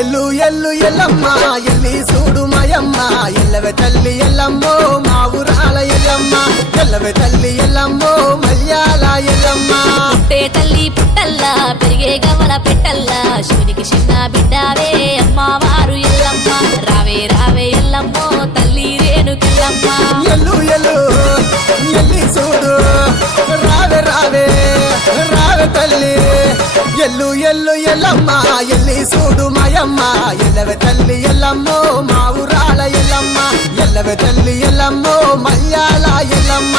ఎల్లు ఎల్లు ఎల్లమ్మ ఎల్లి చూడు మాయమ్మ ఎల్లవే తల్లి ఎల్లమ్మో మా ఊరాల ఎల్లమ్మ ఎల్లవే తల్లి ఎల్లమ్మో మల్యాల ఎల్లమ్మ పుట్టే తల్లి పుట్టల్లా పెరిగే గవల పెట్టల్లా శివునికి చిన్న బిడ్డావే అమ్మవారు ఎల్లమ్మ రావే రావే ఎల్లమ్మో తల్లి రేణుకెల్లమ్మ ఎల్లు ఎల్లు ఎల్లి చూడు రావే రావే రావే తల్లి ఎల్లు ఎల్లు ఎల్లమ్మ ఎల్లి చూడు మాయమ్మ ఎల్లవే తల్లి ఎల్లమ్మో మా ఊరాల ఎల్లమ్మ ఎల్లవే తల్లి ఎల్లమ్మో మల్యాల ఎల్లమ్మ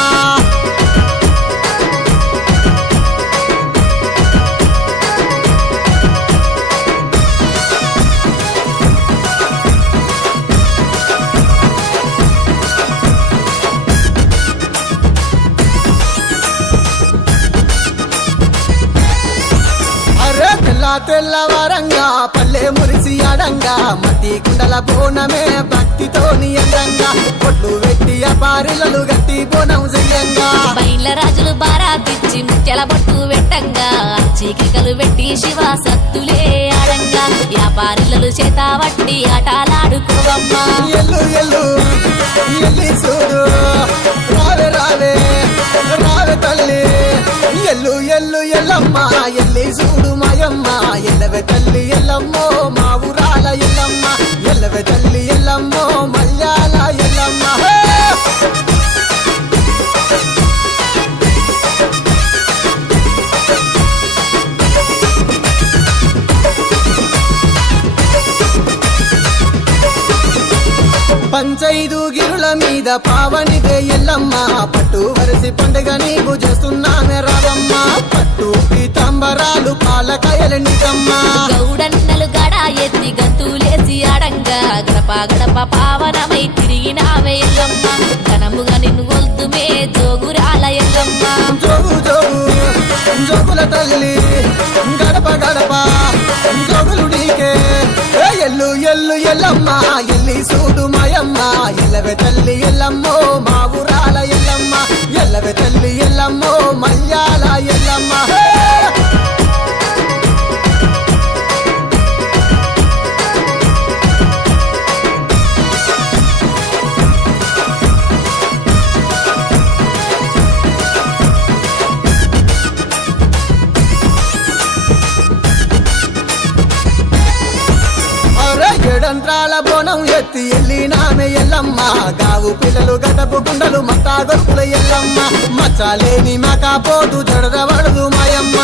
తెల్లవారంగా పల్లె మురిసి అడంగా మట్టి కుండల బోనమే భక్తితోని అందంగా కొట్లు వెట్టి అపారిలలు గట్టి బోనం చెయ్యంగా బయళ్ళ రాజులు బారాతిచ్చి ముత్యాల బొట్టు వెట్టంగా చీకికలు వెట్టి శివ సత్తులే ఆడంగా వ్యాపారిలలు చేత వట్టి ఆటలాడుకోవమ్మా ఎల్లు ఎల్లు ఎల్లి చూడు రావే రావే రావే తల్లి ఎల్లు ఎల్లు ఎల్లమ్మ ఎల్లి చూడు మాయమ్మ ఎల్లవే తల్లి ఎల్లమ్మో మా ఊరాల ఎల్లమ్మ ఎల్లవే తల్లి ఎల్లమ్మో మల్యాల ఎల్లమ్మ పంచైదు గిరుల మీద పావనిదే ఎల్లమ్మ పట్టు వరిసి పండుగ నీకు చేస్తున్నామే రావమ్మ పట్టు పీతాంబరాలు పాలకాయలు నీకమ్మ గౌడన్నలు గడ ఎత్తి గంతులేసి ఆడంగా గడప గడప పావనమై తిరిగినావే ఎల్లమ్మ ఘనముగా నిన్ను గొల్తుమే జోగురాల ఎల్లమ్మ జోగు జోగు జోగుల తల్లి గడప గడప జోగులు నీకే ఎల్లు ఎల్లు ఎల్లమ్మ ఎల్లి చూడు మాయమ్మ ఎల్లవే తల్లి ఎల్లమ్మో మా ఊరాల ఎల్లమ్మ ఎల్లవే తల్లి ఎల్లమ్మో మల్యాల ఎల్లమ్మ ఏడంత్రాల బోనం ఎత్తి ఎల్లినామె ఎల్లమ్మ గావు పిల్లలు గడపు గుండలు మత్తా గొరుకుల ఎల్లమ్మ మచ్చలేని మకాపోతు జడదవడదు మాయమ్మ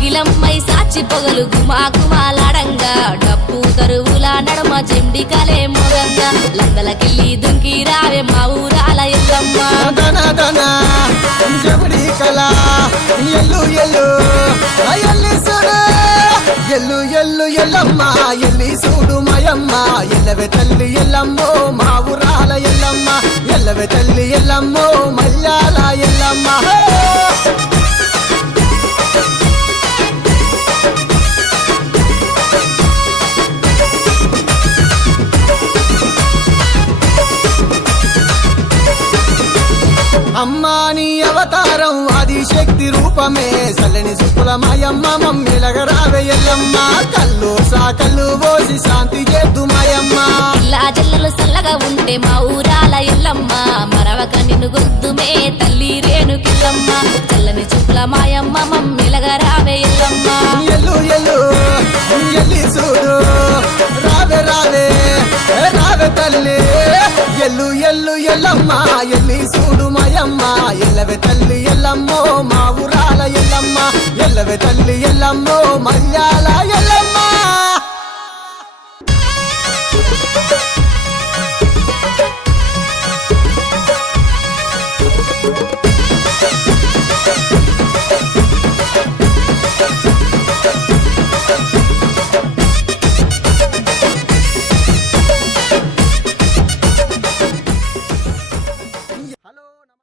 గిలమ్మై సాచి పొగలు గుమా గుమాలాడంగా డప్పు తరువుల నడమ చెండికలే మొగంగా లందలకెళ్ళి దుంకి రావే మా ఊరాల ఎల్లమ్మ దన దన జబడి కళ ఎల్లు ఎల్లు ఎల్లి చూడు ఎల్లు ఎల్లు ఎల్లమ్మ ఎల్లి చూడు మాయమ్మ ఎల్లవే తల్లి ఎల్లమ్మో మా ఊరాల ఎల్లమ్మ ఎల్లవే తల్లి ఎల్లమ్మో మల్యాల ఎల్లమ్మ అమ్మా నీ అవతారం ఆదిశక్తి రూపమే చల్లని సుక్కుల మాయమ్మ మమ్మిలగరావే ఎల్లమ్మ కళ్ళు సాకళ్ళు పోసి శాంతి చేద్దు మాయమ్మ ఇలా జల్లలు చల్లగా ఉంటే మా ఊరాల ఎల్లమ్మ మరవక నిన్ను గొద్దుమే తల్లి రేణుకెల్లమ్మ చల్లని చుక్కుల మాయమ్మ మమ్మిలగా రావే ఎల్లమ్మ ఎల్లు ఎల్లు ఎల్లి చూడు రావే రావే రావే తల్లి ఎల్లు ఎల్లు ఎల్లమ్మ ఎల్లి చూడు మాయమ్మ ఎల్లవే తల్లి ఎల్లమ్మో మా ఊరాల ఎల్లమ్మ ఎల్లవే తల్లి ఎల్లమ్మో మల్యా